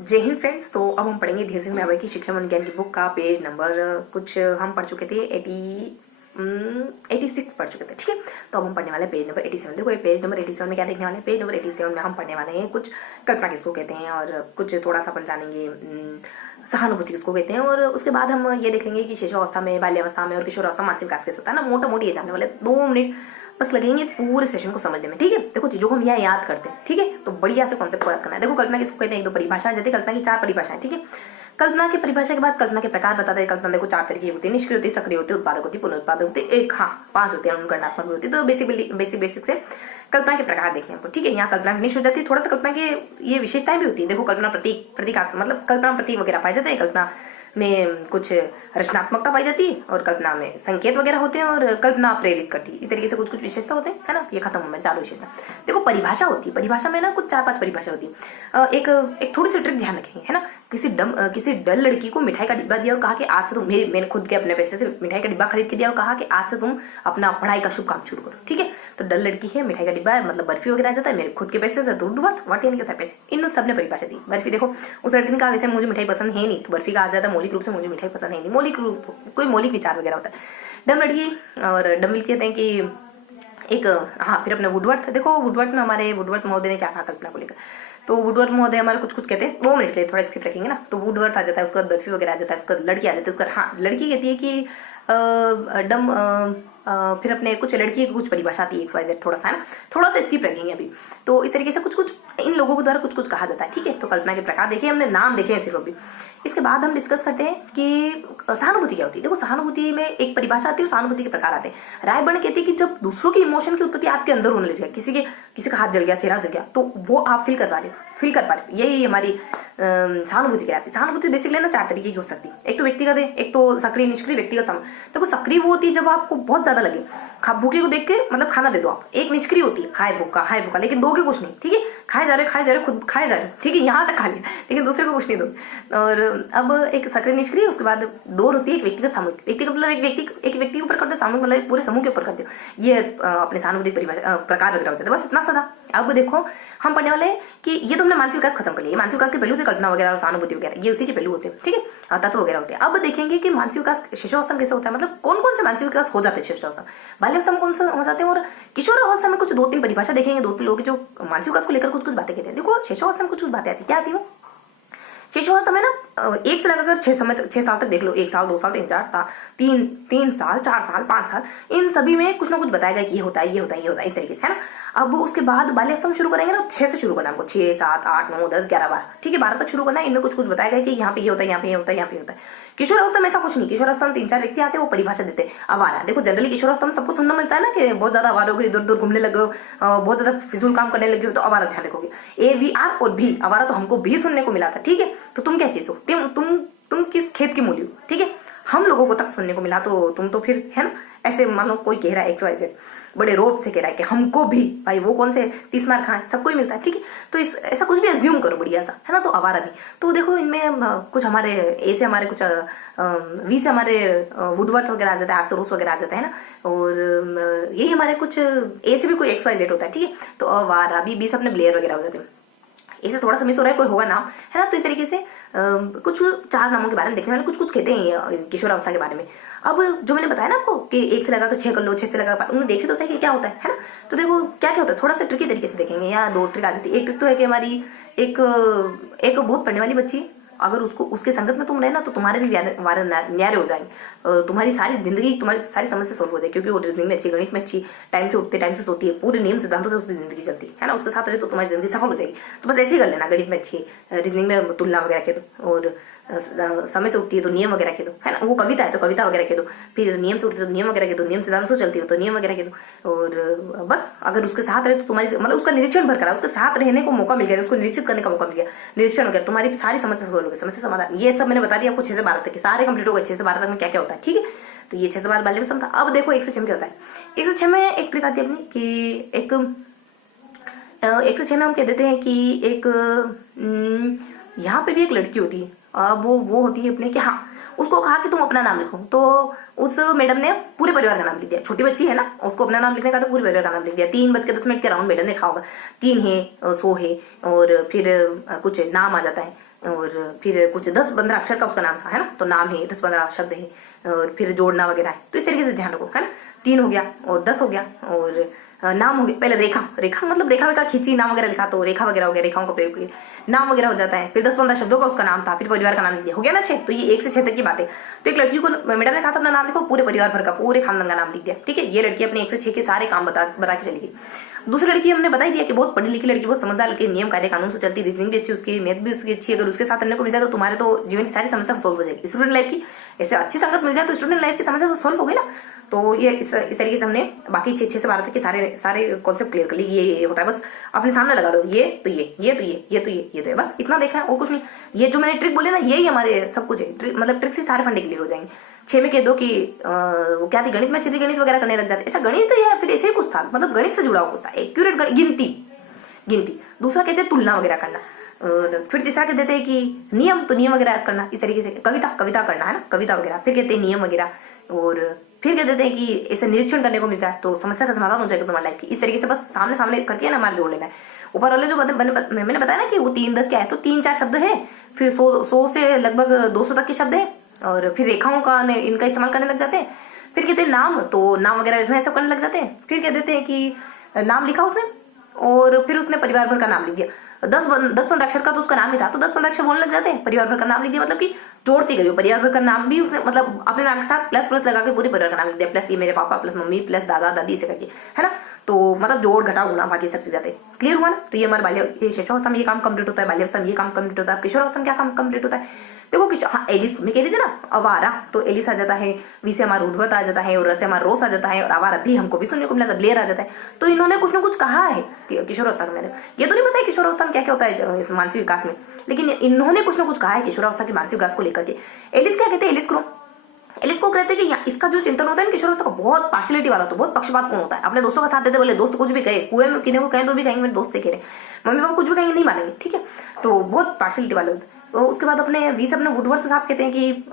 जय हिंद फ्रेंड्स। तो अब हम पढ़ेंगे धीरे सिंह मैवाई की शिक्षा विज्ञान की बुक का पेज नंबर कुछ हम पढ़ चुके थे 86 पढ़ चुके थे। ठीक है, तो अब हम पढ़ने वाले पेज नंबर 87। देखो ये पेज नंबर 87 में क्या देखने वाले हैं, पेज नंबर 87 में हम पढ़ने वाले हैं कुछ कल्पना किसको कहते हैं और कुछ थोड़ा सा अपन जानेंगे सहानुभूति किसको कहते हैं, और उसके बाद हम ये देखेंगे कि शिशुअवस्था में, बाल्यावस्था में और किशोरावस्था मानसिक विकास कैसे होता है ना। मोटा मोटी ये जानने वाले 2 मिनट बस लगेंगे इस पूरे सेशन को समझने में। ठीक है, देखो चीजों को हम यहाँ याद करते हैं। ठीक है, तो बढ़िया से कॉन्सेप्ट को याद करना है। देखो कल्पना किसको कहते हैं, 1-2 परिभाषाएं, जैसे कल्पना की 4 परिभाषाएं। ठीक है, कल्पना की परिभाषा के बाद कल्पना के प्रकार बताते हैं। कल्पना देखो 4 तरीके होती है, निष्क्रिय होती है, सक्रिय होती है, उत्पादक होती है, पुनरुत्पादक होती है, एक 5 होती है, अनुकरणात्मक होती है। तो बेसिक से कल्पना के प्रकार देखें हमको। ठीक है, यहाँ कल्पना फिनिश हो जाती है। थोड़ा सा कल्पना के ये विशेषताएं भी होती है। देखो कल्पना प्रतीकात्मक मतलब कल्पना प्रतीक वगैरह पाए जाते हैं, कल्पना में कुछ रचनात्मकता पाई जाती है, और कल्पना में संकेत वगैरह होते हैं, और कल्पना प्रेरित करती है। इस तरीके से कुछ कुछ विशेषता होते हैं, है ना। ये खत्म हो गया 4 विशेषता। देखो परिभाषा होती है, परिभाषा में ना कुछ 4-5 परिभाषा होती है। एक थोड़ी सी ट्रिक ध्यान रखेंगे, है ना। किसी डल लड़की को मिठाई का डिब्बा दिया और कहा कि आज से तुम मैंने खुद के अपने पैसे से मिठाई का डिब्बा खरीद के दिया और कहा कि आज से तुम अपना पढ़ाई का शुभ काम शुरू करो। ठीक है, तो डल लड़की है, मिठाई का डिब्बा है, मतलब बर्फी वगैरह आ जाता है, मेरे खुद के पैसे से, तो वर्थ यानी क्या होता है पैसे। इन सब ने परिभाषा दी। बर्फी देखो उस लड़की ने कहा वैसे मुझे मिठाई पसंद है नहीं, तो बर्फी का आ जाता है मौलिक रूप से मुझे मिठाई पसंद है नहीं, मौलिक रूप कोई मौलिक विचार वगैरह होता है। डम लड़की और डम कहते हैं कि एक फिर अपने वुडवर्थ। देखो वुडवर्थ में हमारे वुडवर्थ महोदय ने क्या कहा कल्पना को लेकर, तो वुडवर्थ महोदय हमारे कुछ कुछ कहते हैं। 2 मिनट के लिए थोड़ा स्किप रखेंगे ना। तो वुडवर्थ आ जाता है, उसके बाद बर्फी वगैरह आ जाता है, उसके बाद लड़की आ जाती है, उसके बाद लड़की कहती है कि फिर अपने कुछ लड़की की कुछ परिभाषा आती है XYZ, थोड़ा सा है ना, थोड़ा सा स्किप रखेंगे अभी। तो इस तरीके से कुछ कुछ इन लोगों के द्वारा कुछ कुछ कहा जाता है। ठीक है, तो कल्पना के प्रकार देखे हमने, नाम देखे हैं सिर्फ अभी। इसके बाद हम डिस्कस करते हैं कि सहानुभूति क्या होती है। देखो सहानुभूति में एक परिभाषा आती है और सहानुभूति के प्रकार आते हैं। रायबर्न कहते हैं कि जब दूसरों की इमोशन की उत्पत्ति आपके अंदर होने लग जाए, किसी का हाथ जल गया, चेहरा जल गया, तो वो आप फील कर पा रहे हो, यही हमारी सहानुभूति कहलाती है। सहानुभूति बेसिकली ना 4 तरीके की हो सकती है। एक तो व्यक्तिगत है, एक तो सक्रिय, निष्क्रिय, व्यक्तिगत। देखो सक्रिय वो होती है जब आपको बहुत ज्यादा लगे, भूखे को देख के मतलब खाना दे दो आप। एक निष्क्रिय होती है, हाय भूखा, लेकिन दोगे कुछ नहीं। ठीक है, खाए जा रहे खुद खाए जा रहे, ठीक है, यहाँ तक खा लिया, लेकिन दूसरे को कुछ नहीं दो। और अब एक सक्रिय, निष्क्रिय, उसके बाद 2 होती है, एक व्यक्तिगत, सामूहिक। व्यक्तिगत मतलब एक व्यक्ति के ऊपर करते हो, सामूहिक मतलब पूरे समूह के ऊपर करते हो। ये अपने सहानुभूति परिभाषा प्रकार वगैरह होते हैं। बस इतना सा। अब देखो हम पढ़ने वाले हैं कि ये तुमने मानसिक विकास खत्म कर लिया। मानसिक विकास के पहलू थे कल्पना वगैरह और सहानुभूति वगैरह, ये उसी के पहलू होते हैं। ठीक है, तत्व वगैरह होते हैं। अब देखेंगे कि मानसिक विकास शिशुअवस्था में कैसे होता है, मतलब कौन कौन से मानसिक विकास हो जाते हैं शिशुअवस्था, बाल्यावस्था में कौन से हो जाते हैं, और किशोरावस्था में कुछ 2-3 परिभाषा देखेंगे। 2-3 लोग जो मानसिक विकास को लेकर कुछ कुछ बातें कहते हैं। देखो शिशुअवस्था में कुछ कुछ बातें आती है। क्या आती है शिशुअवस्था में ना, 1 से लगाकर 6 साल तक देख लो, 1 साल, 2 साल, 3 साल, 4 साल, 5 साल, इन सभी में कुछ ना कुछ बताएगा कि ये होता है, इस तरीके से, है ना। अब उसके बाद बाल्यावस्था में शुरू करेंगे ना, 6 से शुरू करना हमको, 6, 7, 8, 9, 10, 11, 12। ठीक है, 12 तक शुरू करना है। इनमें कुछ कुछ बताएगा कि यहाँ पे ये होता है, यहाँ पे ये होता है, यहाँ पे होता है। किशोरावस्था में ऐसा कुछ नहीं। किशोरावस्था में 3-4 व्यक्ति आते हैं, वो परिभाषा देते हैं। आवारा, देखो जनरली किशोरावस्था में सबको सुनना मिलता है ना कि बहुत ज्यादा आवारा हो गए, इधर उधर घूमने लगे हो, बहुत ज्यादा फिजूल काम करने लगे हो, तो आवारा ध्यान रखोगे। AVR और भी, आवारा तो हमको भी सुनने को मिला था। ठीक है, तो तुम क्या चीज हो, तुम किस खेत की मूली हो। ठीक है, हम लोगों को तक सुनने को मिला, तो तुम तो फिर, है ना, ऐसे मान लो कोई कह रहा है XYZ, बड़े रोब से कह रहा है कि हमको भी, भाई वो कौन से 30 मार खाए, सबको ही मिलता है। ठीक है, तो ऐसा कुछ भी अज्यूम करो बढ़िया सा, है ना। तो आवारा भी, तो देखो इनमें कुछ हमारे ए से हमारे कुछ V से हमारे वुडवर्थ वगैरह आ जाता है, आर्सोरोस वगैरह आ जाता है ना, और यही हमारे कुछ ए से भी कोई XYZ होता है। ठीक है, तो आवारा भी, B से अपने ब्लेयर वगैरह हो जाते हैं। इसे थोड़ा सा मिस हो रहा है, कोई होगा नाम, है ना। तो इस तरीके से कुछ 4 नामों के बारे में देखने वाले कुछ कुछ कहते हैं किशोरावस्था के बारे में। अब जो मैंने बताया ना आपको कि 1 से लगाकर 6 कर लो, 6 से लगाकर, उन्होंने देखे तो सही कि क्या होता है ना। तो देखो क्या क्या होता है, थोड़ा सा ट्रिकी तरीके से देखेंगे, या 2 ट्रिक आ जाती है। एक ट्रिक तो है कि हमारी एक बहुत पढ़ने वाली बच्ची, अगर उसके संगत में तुम रहे ना, तो तुम्हारे भी न्यारे हो जाएंगे, तुम्हारी सारी जिंदगी, तुम्हारी सारी समस्या सोल्व हो जाए, क्योंकि वो रीजनिंग में अच्छी, गणित में अच्छी, टाइम से उठते, टाइम से सोती है, पूरे नियम सिद्धांतों से उसकी जिंदगी चलती है ना। उसके साथ रहे तो तुम्हारी जिंदगी सफल हो जाएगी। तो बस ऐसे ही कर लेना, गणित में अच्छी, रीजनिंग में तुलना वगैरह के दो, और समय से उठती है तो नियम वगैरह के दो, है ना। वो कविता है तो कविता वगैरह के दो, फिर नियम से उठती है तो नियम वगैरह के दो, नियम सिद्धांत से चलती हो तो नियम वगैरह के दो। और बस अगर उसके साथ रहे तो तुम्हारी, मतलब उसका निरीक्षण भर करा, उसके साथ रहने को मौका मिल गया, उसको निरीक्षित करने का मौका मिल गया, निरीक्षण वगैरह, तुम्हारी सारी समस्या सोल्व हो गई, समस्या समाधान। ये सब मैंने बता दिया आपको 6 से 12 तक के सारे कंप्लीट हो गए। 6 से 12 तक में क्या क्या होता है। ठीक है, तो ये 6 से 12 बाल्यावस्था था। अब देखो 1 से 6 में क्या होता है। 1 से 6 में एक ट्रिक आती है अपनी कि 1 से 6 में हम कह देते हैं कि एक यहाँ पे भी एक लड़की होती है, वो होती है अपने कि उसको कहा कि तुम अपना नाम लिखो, तो उस मैडम ने पूरे परिवार का नाम लिख दिया। छोटी बच्ची है ना, उसको अपना नाम लिखने का, तो पूरे परिवार का नाम लिख दिया। 3:10 के राउंड मैडम ने लिखा होगा, 3 है, 100 है, और फिर कुछ नाम आ जाता है, और फिर कुछ 10-15 अक्षर का उसका नाम था, है ना, तो नाम है, 10-15 शब्द है, और फिर जोड़ना वगैरह है। तो इस तरीके से ध्यान रखो, है ना। 3 हो गया और 10 हो गया, और नाम हो गया। पहले रेखा, रेखा मतलब रेखा वगैरह खींची, नाम वगैरह लिखा, तो रेखा वगैरह हो गया, रेखाओं का प्रयोग किया, नाम वगैरह हो जाता है। फिर 10-15 शब्दों का उसका नाम था, फिर परिवार का नाम लिख दिया, हो गया ना 6। तो ये 1 से 6 तक की बात है। तो एक लड़की को मैडम ने कहा था अपना नाम लिखो, पूरे परिवार भर का, पूरे खानदान का नाम लिख दिया, ठीक है। ये लड़की अपने 1 से 6 के सारे काम बता के चली गई। दूसरी लड़की हमने बता ही दिया कि बहुत पढ़ी लिखी लड़की, बहुत समझदार लड़की, नियम कायदे कानून से चलती, रीजनिंग भी अच्छी उसकी, मैथ भी उसकी अच्छी। अगर उसके साथ रहने को मिल जाए तो तुम्हारे तो जीवन की सारी समस्या सोल्व हो जाएगी। स्टूडेंट लाइफ की ऐसे अच्छी संगत मिल जाए तो स्टूडेंट लाइफ की समस्या तो सोल्व हो गई ना। तो ये इस तरीके से हमने बाकी 6 से 12 तक के सारे कॉन्सेप्ट क्लियर कर ली। ये होता है, बस अपने सामने लगा दो, ये तो ये, बस इतना देखना है और कुछ नहीं। ये जो मैंने ट्रिक बोले ना, यही हमारे सब कुछ है, मतलब ट्रिक से सारे फंडे क्लियर हो जाएंगे। 6 में कह दो कि वो क्या थी, गणित में अच्छी थी, गणित वगैरह करने लग जाते। ऐसा गणित या फिर ऐसे ही कुछ था, मतलब गणित से जुड़ा हुआ कुछ था, एक्यूरेट गिनती। दूसरा कहते हैं तुलना वगैरह करना, और फिर तीसरा कह देते हैं कि नियम, तो नियम वगैरह करना। इस तरीके से कविता करना, है ना, कविता वगैरह। फिर कहते हैं नियम वगैरह, और फिर कह देते हैं कि ऐसे निरीक्षण करने को मिल जाए तो समस्या का समाधान हो जाएगा तुम्हारी लाइफ की। इस तरीके से बस सामने करके ना हमारे जोड़ लेना है। ऊपर वाले जो मैंने बताया ना कि वो 3-10 क्या है, तो 3-4 शब्द है, फिर 100 से लगभग 200 तक के शब्द है, और फिर रेखाओं का इनका इस्तेमाल करने लग जाते हैं। फिर कहते हैं नाम, तो नाम वगैरह लिखना सब करने लग जाते हैं। फिर कह देते हैं कि नाम लिखा उसने, और फिर उसने परिवार भर का नाम लिख दिया। 10-15 अक्षर का तो उसका नाम ही था, तो 10-15 अक्षर बोलने लग जाते हैं, परिवार भर का नाम लिख दिया, मतलब कि जोड़ती गई। परिवार भर का नाम भी उसने, मतलब अपने नाम के साथ प्लस लगा के पूरे परिवार का नाम लिख दिया, प्लस ये मेरे पापा, प्लस मम्मी, प्लस दादा दादी, से करके, है ना। तो मतलब जोड़ घटा गुणा बाकी सब चीजें क्लियर हुआ ना। तो ये हमारे शिशुअवस्था में ये काम कंप्लीट होता है, बाल्यावस्था में ये काम कंप्लीट होता है, किशोरावस्था में क्या काम कंप्लीट होता है। देखो हाँ, एलिस मैं कह रही थी ना, अवारा, तो एलिस आ जाता है, वी से हमारा उर्वत आ जाता है, और रस से हमारा रोस आ जाता है, और आवारा भी हमको भी सुनने को मिला था, ब्लेयर आ जाता है। तो इन्होंने कुछ ना कुछ कहा है किशोरावस्था में। ये तो नहीं पता है किशोरावस्था में क्या क्या होता है इस मानसिक विकास में, लेकिन इन्होंने कुछ ना कुछ कहा है किशोरावस्था के मानसिक विकास को लेकर के। एलिस क्या कहते हैं, एलिस को कहते हैं कि इसका जो चिंतन होता है किशोरावस्था का बहुत पार्शियलिटी वाला, तो बहुत पक्षपातपूर्ण होता है। अपने दोस्तों का साथ देते, बोले दोस्त कुछ भी कहे, कुएं में किन्हीं को कहें तो भी कहेंगे मेरे दोस्त से कह रहे, मम्मी पापा कुछ भी कहेंगे नहीं मानेंगे, ठीक है। तो बहुत पार्शियलिटी वाले होते हैं। तो उसके बाद अपने वी से अपने वुडवर्थ साहब कहते हैं कि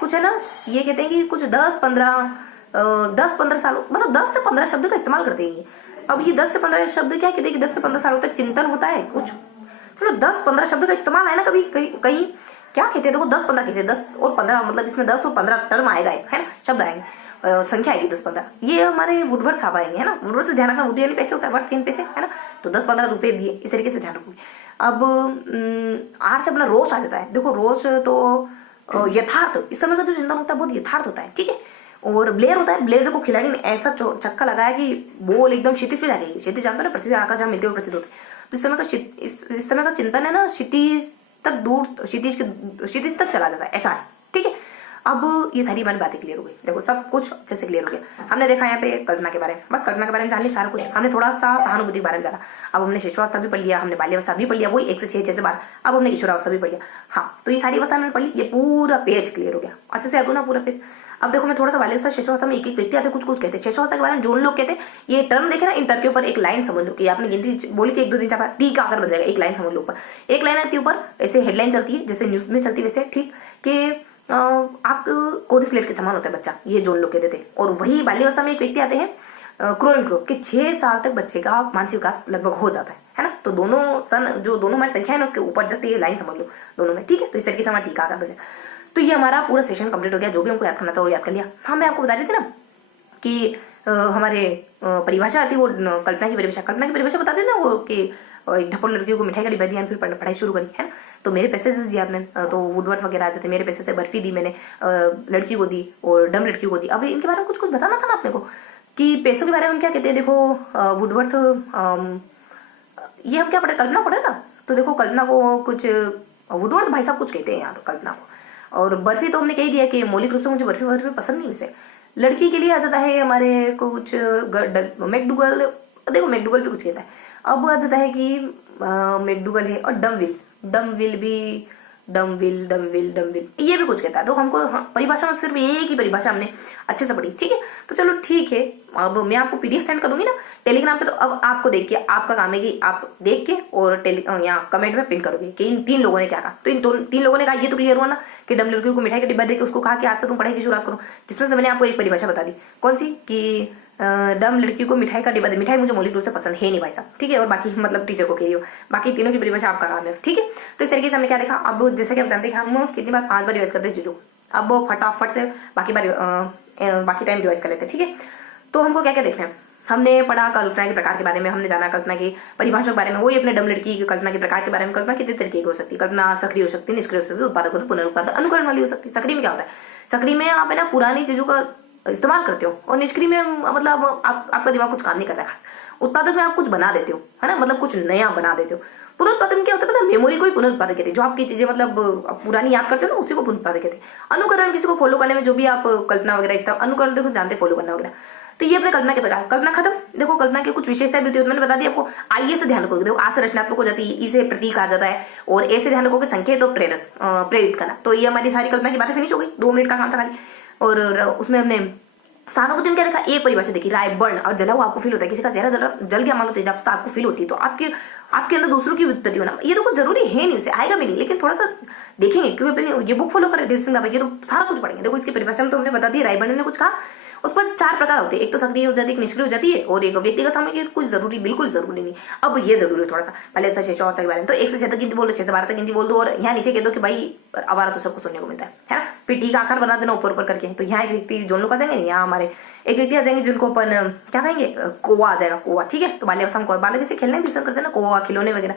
कुछ है ना, ये कहते हैं कि कुछ 10-15 सालों, मतलब 10 से 15 शब्द का इस्तेमाल करते हैं। अब ये 10 से 15 शब्द क्या कहते हैं कि 10 से 15 सालों तक चिंतन होता है कुछ। चलो 10-15 शब्द का इस्तेमाल है ना, कभी कहीं क्या कहते हैं, देखो 10-15 कहते हैं, 10 और 15 मतलब इसमें 10 और 15 टर्म आएगा, है ना, शब्द आएंगे, संख्या आएगी 10-15। ये हमारे वुडवर्थ साहब आएंगे, है ना। वुडवर्थ से ध्यान रखना, वुड यानी पैसे होता है, वर्थ 3 पैसे, है ना। तो 10-15 रुपए दिए, इस तरीके से ध्यान रखोगे। अब 8 से अपना रोष आ जाता है। देखो रोष तो यथार्थ, इस समय का जो चिंतन होता है बहुत यथार्थ होता है, ठीक है। और ब्लेयर होता है, ब्लेयर देखो खिलाड़ी ने ऐसा छक्का लगाया कि बॉल एकदम क्षितिज पे जा गई। क्षितिज जानते हो ना, पृथ्वी आकाश जहाँ मिलते हुए प्रतीत होते हैं। तो इस समय का चिंतन है ना, क्षितिज तक दूर, क्षितिज तक चला जाता है, ऐसा है, ठीक है। अब ये सारी हमारी बातें क्लियर हो गई। देखो सब कुछ अच्छे से क्लियर हो गया। हमने देखा यहाँ पे कल्पना के बारे में, बस कल्पना के बारे में जान लिया सारा कुछ। हमने थोड़ा सा सहानुभूति के बारे में जाना। अब हमने शिशुअवस्था भी पढ़ लिया, हमने बाल्यावस्था भी पढ़ लिया, वही 1 से 6, 6 से 12। अब हमने किशोरावस्था भी पढ़ लिया। हाँ, तो ये सारी अवस्था हमने पढ़ ली, ये पूरा पेज क्लियर हो गया। अच्छे से याद हो ना पूरा पेज। अब देखो मैं थोड़ा सा बाल्यावस्था शिशुअवस्था में एक व्यक्ति आते, कुछ कहते हैं। शिशुअवस्था के बारे में जो लोग कहते हैं, ये टर्म देखे ना, इन टर्म के ऊपर एक लाइन समझ लो कि आपने गिनती बोली थी 1 2 3 4 टी का आकर बन जाएगा, एक लाइन समझ लो। ऊपर एक लाइन आती है, ऊपर ऐसे हेडलाइन चलती है जैसे न्यूज में चलती है वैसे, ठीक, कि आप कोरिस स्लेट के समान होता है बच्चा, ये जोन लोग कहते थे। और वही बाल्यावस्था में एक व्यक्ति आते हैं क्रो के 6 साल तक बच्चे का मानसिक विकास लगभग हो जाता है ना। तो दोनों दोनों हमारी संख्या है ना, उसके ऊपर जस्ट ये लाइन समझ लो दोनों में, ठीक है। तो इस तरीके से हमारा टीका आता है। तो ये हमारा पूरा सेशन कंप्लीट हो गया। जो भी हमको याद करना था वो याद कर लिया। हाँ, मैं आपको बता रही थी ना कि हमारे परिभाषा आती है, वो कल्पना की परिभाषा बताते थे ना, वो कि एक ढप्पड़ लड़कियों को मिठाई का डिब्बा दिया, फिर पढ़ाई शुरू करी, है ना। तो मेरे पैसे से दिया आपने, तो वुडवर्थ वगैरह आ जाते, मेरे पैसे से बर्फी दी मैंने लड़की को दी, और डम लड़कियों को दी। अब इनके बारे में कुछ बताना था ना अपने को कि पैसों के बारे में हम क्या कहते हैं। देखो वुडवर्थ, ये हम क्या पढ़े, कल्पना पढ़े ना। तो देखो कल्पना को कुछ वुडवर्थ भाई साहब कुछ कहते हैं यार कल्पना को। और बर्फी तो हमने कह दिया कि मौलिक रूप से मुझे बर्फी पसंद नहीं। वैसे लड़की के लिए आ जाता है हमारे कुछ मैकडूगल, देखो मैकडूगल भी कुछ कहता है। अब आ जाता है कि मैकडूगल है, और डमविल भी, डमविल ये भी कुछ कहता है। तो हमको परिभाषा में सिर्फ एक ही परिभाषा हमने अच्छे से पढ़ी, ठीक है। तो चलो ठीक है, अब मैं आपको पीडीएफ सेंड करूंगी ना टेलीग्राम पे। तो अब आपको देख के, आपका काम है कि आप देख के और यहाँ कमेंट में पिन करोगे कि इन 3 लोगों ने क्या कहा। तो इन 3 लोगों ने कहा, ये तो क्लियर हुआ ना कि डम लड़कियों को मिठाई का डिब्बा देके उसको कहा कि आज से तुम पढ़ाई की शुरुआत करो। जिसमें से मैंने आपको एक परिभाषा बता दी, कौन सी, कि डम लड़की को मिठाई का डिब्बा दे। मिठाई मुझे मौलिक रूप से पसंद है नहीं भाई साहब, ठीक है, और बाकी मतलब टीचर को कह रही हो, बाकी तीनों की परिभाषा आपका काम है, ठीक है। तो इस तरीके से हमने क्या देखा, अब जैसे कि आप जानते हैं हम कितनी बार 5 बार रिवाइज करते हैं चीजों को, अब वो फटाफट से बाकी टाइम रिवाइज कर लेते हैं, ठीक है। तो हमको क्या क्या देखना है, हमने पढ़ा कल्पना के प्रकार के बारे में, हमने जाना कल्पना की परिभाषा के बारे में, वही अपने डम लड़की की कल्पना के प्रकार के बारे में। कल्पना कितने तरीके की हो सकती है, कल्पना सक्रिय हो सकती है, निष्क्रिय हो सकती है, उत्पादक हो तो पुनरुत्पादक अनुकरण वाली हो सकती है। सक्रिय में क्या होता है, सक्रिय में आप है ना पुरानी चीजों का इस्तेमाल करते हो, और निष्क्रिय में मतलब आपका दिमाग कुछ काम नहीं करता खास। उत्पादक में आप कुछ बना देते हो, है ना, मतलब कुछ नया बना देते हो। पुनरुत्पादन क्या होता है पता है, मेमोरी को ही पुनरुत्पादक कहते हैं, जो आपकी चीजें मतलब पुरानी याद करते हो ना उसी को पुनरुत्पादक कहते हैं। अनुकरण किसी को फॉलो करने में, जो भी आप कल्पना वगैरह इस अनुकरण देखो जानते फॉलो करना वगैरह। तो ये अपने कल्पना के प्रकार। कल्पना खत्म। देखो कल्पना की कुछ विशेषताएं भी होती है, मैंने बता दिया आपको। आइए से ध्यान रखोगे, देखो आ से रचनात्मक हो जाती है, ई से प्रतीक आ जाता है, और ए से ध्यान रखोगे संकेत और प्रेरित करना। तो ये हमारी सारी कल्पना की बातें फिनिश हो गई, 2 मिनट का काम था खाली। और उसमें हमने सहानुभूति में क्या देखा, एक परिभाषा देखी, राय बर्न और जला हुआ आपको फील होता है, किसी का चेहरा जल गया मान लो तेजाब आपको फील होती है, तो आपके अंदर दूसरों की विपत्ति होना, ये तो कुछ जरूरी है नहीं, उसे आएगा भी नहीं, लेकिन थोड़ा सा देखेंगे क्योंकि अपने ये बुक फॉलो कर धीर सिंह ये तो सारा कुछ पढ़ेंगे। देखो इसकी परिभाषा में तो हमने बता दी, राय बर्न ने कुछ कहा। उस पर 4 प्रकार होते हैं, एक तो सक्रिय हो जाती है, एक निष्क्रिय हो जाती है, और एक व्यक्तिगत सामग्री। कुछ जरूरी, बिल्कुल जरूरी नहीं। अब ये जरूरी है थोड़ा सा, पहले ऐसा 6 के बारे में, तो 1 से 6 तक गिनती बोल दो, 6 से 12 तक गिनती बोल दो, और यहाँ नीचे कह दो कि भाई आवारा तो सबको सुनने को मिलता है ना। फिर टी का आकार बना देना ऊपर ऊपर करके। तो यहाँ एक व्यक्ति जोन लोग आ जाएंगे, यहाँ हमारे एक व्यक्ति आ जाएंगे जिनको अपन क्या कहेंगे, कोवा आ जाएगा, कोवा, ठीक है। तो बाल्यावस्था में बाल्य से खेलने भी करते हैं ना, कोवा खिलौने वगैरह।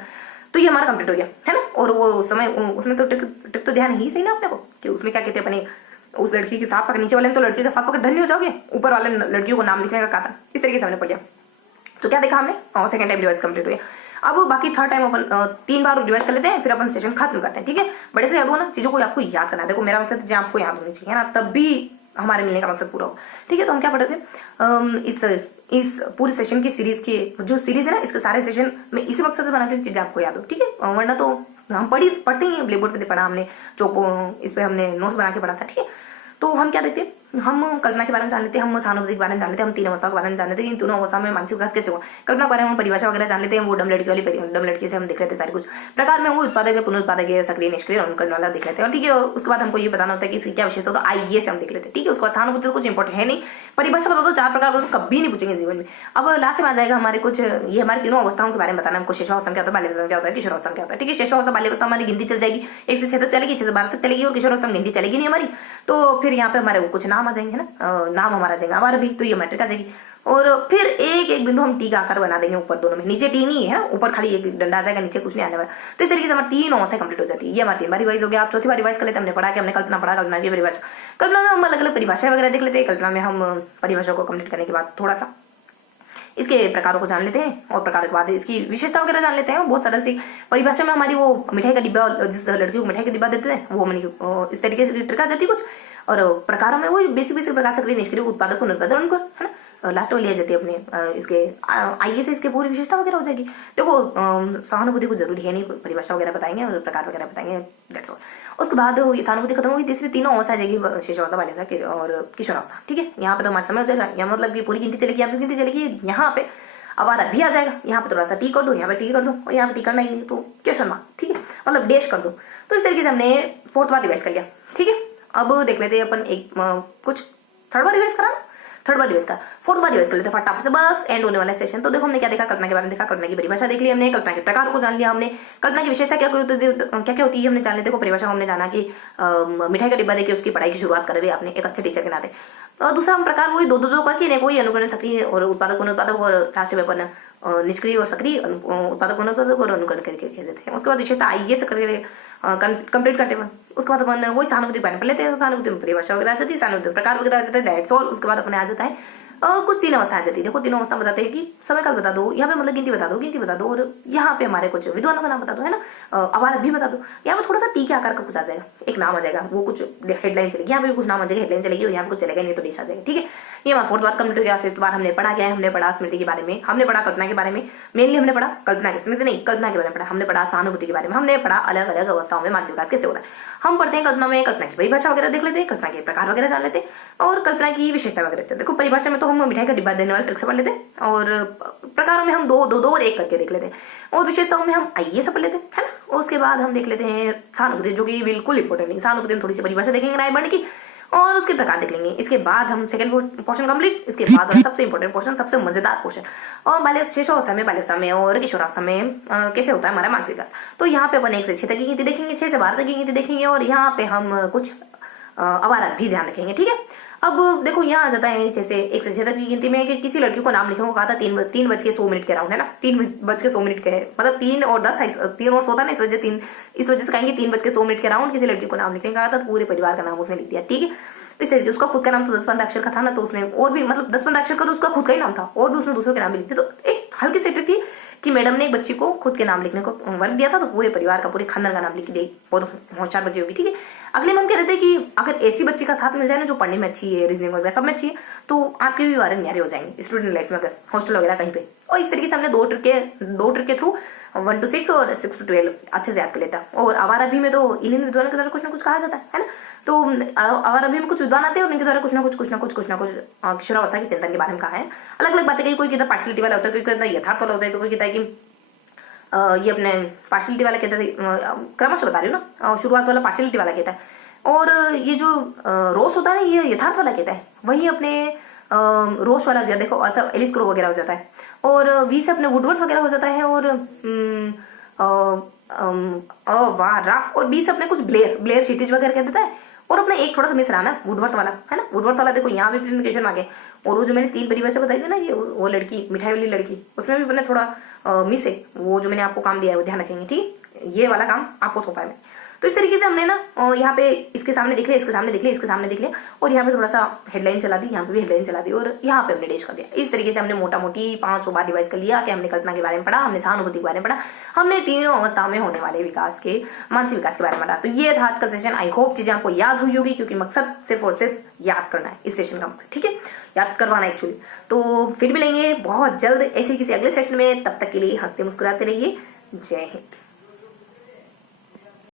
तो ये हमारा कंप्लीट हो गया, है ना। और वो समय उसमें तो टिप तो ध्यान ही सही ना अपने को, कि उसमें क्या कहते हैं अपने उस लड़की के साथ पकड़, नीचे वाले तो लड़की का साथ पकड़ धन्य हो जाओगे, ऊपर वाले लड़कियों को नाम लिखने का कहा था। इस तरीके से हमने पढ़ लिया। तो क्या देखा हमने, सेकंड टाइम रिवाइज कंप्लीट हो गया। अब बाकी थर्ड टाइम अपन 3 बार रिवाइज कर लेते हैं, फिर अपन सेशन खत्म करते हैं, ठीक है। बड़े से याद हो ना, चीजों को आपको याद करना है। देखो मेरा मकसद है आपको याद होनी चाहिए ना, तब भी हमारे मिलने का मकसद पूरा हो, ठीक है। तो हम क्या पढ़ रहे थे, इस पूरी सेशन की सीरीज की जो सीरीज है ना, इसके सारे सेशन में इसी मकसद से बनाती हूँ चीजें आपको याद हो, ठीक है। वरना तो हम पढ़ते ही ब्लैक बोर्ड पे पढ़ा हमने, चौको इस पे हमने नोट्स बना के पढ़ा था, ठीक है। तो हम क्या देखते हैं, हम कल्पना के बारे में जान लेते हैं, हम सहानुभूति के बारे में जान लेते हैं, हम 3 अवस्थाओं के बारे में जान लेते हैं, इन तीनों अवस्था में मानसिक विकास कैसे हुआ, कल्पना के बारे में हम परिभाषा वगैरह जान लेते हैं, वो डम लड़की से हम देख लेते हैं सारी कुछ प्रकार में, वो उत्पादक है, पुनरुत्पादक है, सक्रिय निष्क्रिय अनुकरण वाला देख लेते हैं, ठीक है। उसके बाद हमको ये बताना होता है कि इसकी क्या विशेषता, तो आइए से हम देख लेते हैं, ठीक है। उसके बाद सहानुभूति तो कुछ इंपॉर्टेंट है नहीं, परिभाषा बता दो, 4 प्रकार बता दो, कभी नहीं पूछेंगे जीवन में। अब लास्ट में आ जाएगा हमारे कुछ, ये हमारे तीनों अवस्थाओं के बारे में बताना हमको, शेषावस्था क्या होता है, बाल्यावस्था क्या होता है, किशोरावस्था क्या होता है, ठीक है। शेषावस्था बाल्यावस्था हमारी गिनती चल जाएगी, 1 से 6 तक चलेगी, 6 से 12 तक चलेगी, और किशोरावस्था में गिनती चलेगी नहीं हमारी। तो फिर यहाँ पे हमारे वो कुछ नाम आ जाएंगे, है ना, नाम हमारा जाएगा हमारा भी, तो ये मैट्रिक आ जाएगी। और फिर एक एक बिंदु हम टी का आकार बना देंगे ऊपर दोनों में, नीचे टी नहीं है ना, ऊपर खाली एक डंडा आ जाएगा, नीचे कुछ नहीं आने वाला। तो इस तरीके से हमारी 3 अवस्थाएं कंप्लीट हो जाती है। ये हमारी 3 बार रिवाइज हो गया। आप 4थी बार रिवाइज कर लेते हैं, हमने पढ़ा कि हमने कल्पना पढ़ा, कल्पना की परिभाषा, कल्पना में हम अलग अलग परिभाषाएं वगैरह देख लेते हैं। कल्पना में हम परिभाषा को कंप्लीट करने के बाद थोड़ा सा इसके प्रकारों को जान लेते हैं, और प्रकार के बाद इसकी विशेषता वगैरह जान लेते हैं। बहुत सरल सी परिभाषा में हमारी वो मिठाई का डिब्बा, जिस लड़की को मिठाई का डिब्बा देते हैं वो हमारी इस तरीके से ट्रिक आ जाती है कुछ। और प्रकारों में वो बेसिक प्रकार सक्रिय निष्क्रिय उत्पादक पुनरुत्पादक उनको, है ना, लास्ट वाली आ जाती है अपने इसके आइए से इसके पूरी विशेषता वगैरह हो जाएगी। देखो सहानुभूति कुछ जरूरी है नहीं, परिभाषा वगैरह बताएंगे और प्रकार वगैरह बताएंगे, दैट्स ऑल। उसके बाद ये सहानुभूति खत्म होगी, तीसरी तीनों अवस्था आ जाएगी, शेषावस्था, बाल्यावस्था और किशोरावस्था, ठीक है। यहाँ पे तो हमारा समय हो जाएगा, यहाँ मतलब कि पूरी गिनती चलेगी, यहाँ पे गिनती चलेगी, यहाँ पे आवारा भी आ जाएगा, यहाँ पे थोड़ा सा टी कर दो, यहाँ पे टी कर दो, और यहाँ पे टी करना ही नहीं तो क्वेश्चन मार्क, ठीक है, मतलब डैश कर दो। तो इस तरीके से हमने 4th बार रिवाइज कर लिया, ठीक है। अब देख लेते हैं अपन एक कुछ 3rd बार रिवाइज करा ना, 3rd बार रिवाइज करा, 4th बार रिवाइज कर लेते हैं फटाफट से, बस एंड होने वाला सेशन। तो देखो हमने क्या देखा, कल्पना के बारे में देखा, कल्पना की परिभाषा देख ली हमने, कल्पना के प्रकार को जान लिया हमने, कल्पना की विशेषता क्या क्या होती है हमने जान लिया। देखो परिभाषा हमने जाना कि मिठाई का डिब्बा देके उसकी पढ़ाई की शुरुआत कर रही है आपने एक अच्छे टीचर के नाते। और दूसरा हम प्रकार वही दो करके वही अनुकरण, सक्रिय और उत्पादक पुनरुत्पादक, और लास्ट में अपन निष्क्रिय और सक्रिय उत्पादक पुनरुत्पादक और अनुकरण करके कह देते हैं। उसके बाद विशेषता आइए से करके कंप्लीट करते हैं। उसके बाद अपन वही सहानुभूति के बारे में पढ़ लेते हैं, सहानुभूति में परिभाषा वगैरह आ जाती है, सहानुभूति प्रकार वगैरह आ जाता है, दैट्स ऑल। उसके बाद अपने आ जाता है कुछ 3 अवस्था आ जाती है। देखो 3 अवस्था बताते हैं कि समय काल बता दो, यहाँ पे मतलब गिनती बता दो, और यहाँ पे हमारे कुछ विद्वानों का नाम बता दो, है ना, आवाज भी बता दो। यहाँ पे थोड़ा सा टी के आकार का कुछ आ जाएगा, एक नाम आ जाएगा, वो कुछ हेडलाइन चलेगी, यहाँ पे कुछ नाम आ जाएगा, हेडलाइन चलेगी, और यहाँ पे कुछ चलेगा नहीं तो डिश आ जाएगा, ठीक है। ये हमारा 4th बार कंप्लीट हो गया। 5th बार हमने पढ़ा क्या है, हमने पढ़ा स्मृति के बारे में, हमने पढ़ा कल्पना के बारे में, मेनली हमने पढ़ा कल्पना के, स्मृति नहीं, कल्पना के बारे में पढ़ा, हमने पढ़ा सहानुभूति के बारे में, हमने पढ़ा अलग अलग अवस्थाओं में मानसिक विकास कैसे होता है। हम पढ़ते हैं कल्पना में, कल्पना की परिभाषा वगैरह देख लेते हैं, कल्पना के प्रकार वगैरह जान लेते हैं, और कल्पना की विशेषता वगैरह। देखो परिभाषा में तो हम मिठाई का डिब्बा देने वाले ट्रिक से पढ़ लेते हैं, और प्रकारों में हम दो और एक करके देख लेते हैं, और विशेषताओं में हम आइए से पढ़ लेते हैं, है ना। उसके बाद हम देख लेते हैं सहानुभूति, जो कि बिल्कुल इंपॉर्टेंट नहीं, सहानुभूति में थोड़ी सी परिभाषा देखेंगे राय बर्न की, और उसके प्रकार देख लेंगे। इसके बाद हम सेकंड पोर्शन कंप्लीट, इसके बाद वाला सबसे इंपॉर्टेंट पोर्शन, सबसे मजेदार पोर्शन, और शिशुअवस्था में, बाल्यावस्था में और किशोरावस्था में कैसे होता है हमारा मानसिक विकास। तो यहाँ पे अपन 1 से 6 तक की गिनती देखेंगे, 6 से 12 तक की गिनती देखेंगे, और यहाँ पे हम कुछ अवारा भी ध्यान रखेंगे, ठीक है। अब देखो यहाँ आ जाता है जैसे 1 से 6 तक की गिनती में कि किसी लड़की को नाम लिखने को कहा था 3:01 के राउंड, है ना, 3:01 के, मतलब 3 और 10, 3 और 16 ना, इस वजह से कहेंगे 3:100 के राउंड किसी लड़की को नाम लिखने का कहा था, तो पूरे परिवार का नाम उसने लिख दिया, ठीक है। तो इस तरीके उसका खुद का नाम तो 10-15 अक्षर का था ना, तो उसने और भी, मतलब 10-15 अक्षर का तो उसका खुद का ही नाम था, और भी उसने दूसरों के नाम भी लिख दिए। तो एक हल्की सी ट्रिक थी कि मैडम ने एक बच्ची को खुद के नाम लिखने को वर्क दिया था, तो पूरे परिवार का, पूरे खानदान का नाम लिख दी, बहुत होशियार बच्ची होगी, ठीक है। अगले में हम कह रहे थे कि अगर ऐसी बच्ची का साथ मिल जाए ना जो पढ़ने में अच्छी है, रीजनिंग वगैरह सब में अच्छी है, तो आपके भी बारे न्यारे हो जाएंगे स्टूडेंट लाइफ में, अगर हॉस्टल वगैरह कहीं पे। और इस तरीके से हमने दो ट्रिक के थ्रू 1 to 6 और 6 to 12 अच्छे से याद कर लेता है। और आवारा भी में तो इन विद्वानों के द्वारा कुछ ना कुछ कहा जाता है ना। तो आवारा भी में कुछ विद्वान आते हैं और उनके द्वारा कुछ ना कुछ किशोरावस्था की चिंतन के बारे में कहा है। अलग अलग बातें कही, कोई कहता है पार्शियलिटी वाला होता है, कोई कहता है यथार्थ वाला होता है, तो कोई कहता है कि ये अपने पार्शियलिटी वाला कहता है, क्रमश बता रही हूँ ना, शुरुआत वाला पार्शियलिटी वाला कहता है, और ये जो रोस होता है ना, ये यथार्थ वाला कहता है। वही अपने रोस वाला जो देखो ऐसा एलिस क्रो वगैरह हो जाता है, और वी से अपने वुडवर्थ वगैरह हो जाता है, और राफ, और बी से अपने कुछ ब्लेयर क्षितिज वगैरह कह देता है। और अपना एक थोड़ा सा मिस रहा ना वुडवर्थ वाला, है ना, वुडवर्थ वाला देखो यहाँ भी प्रेजेंटेशन आ गए। और वो जो मैंने 3 परिभाषा बताई थी ना, ये वो लड़की मिठाई वाली लड़की, उसमें भी मैंने थोड़ा मिस है, वो जो मैंने आपको काम दिया है वो ध्यान रखेंगे, ठीक। ये वाला काम आपको सौंपा है। तो इस तरीके से हमने ना यहाँ पे इसके सामने देख लिया, इसके सामने देख लिया, इसके सामने देख लिया, और यहाँ पे थोड़ा सा हेडलाइन चला दी, यहाँ पे भी हेडलाइन चला दी, और यहाँ पे हमने डेश कर दिया। इस तरीके से हमने मोटा मोटी 5 बार रिवाइज कर लिया कि हमने कल्पना के बारे में पढ़ा, हमने सहानुभूति के बारे में पढ़ा, हमने तीनों अवस्थाओं में होने वाले विकास के, मानसिक विकास के बारे में पढ़ा। तो ये था आज का सेशन। आई होप चीजें आपको याद हुई होगी, क्योंकि मकसद सिर्फ और सिर्फ याद करना है इस सेशन का मकसद, ठीक है, याद करवाना एक्चुअली। तो फिर मिलेंगे बहुत जल्द ऐसे किसी अगले सेशन में, तब तक के लिए हंसते मुस्कुराते रहिए। जय हिंद।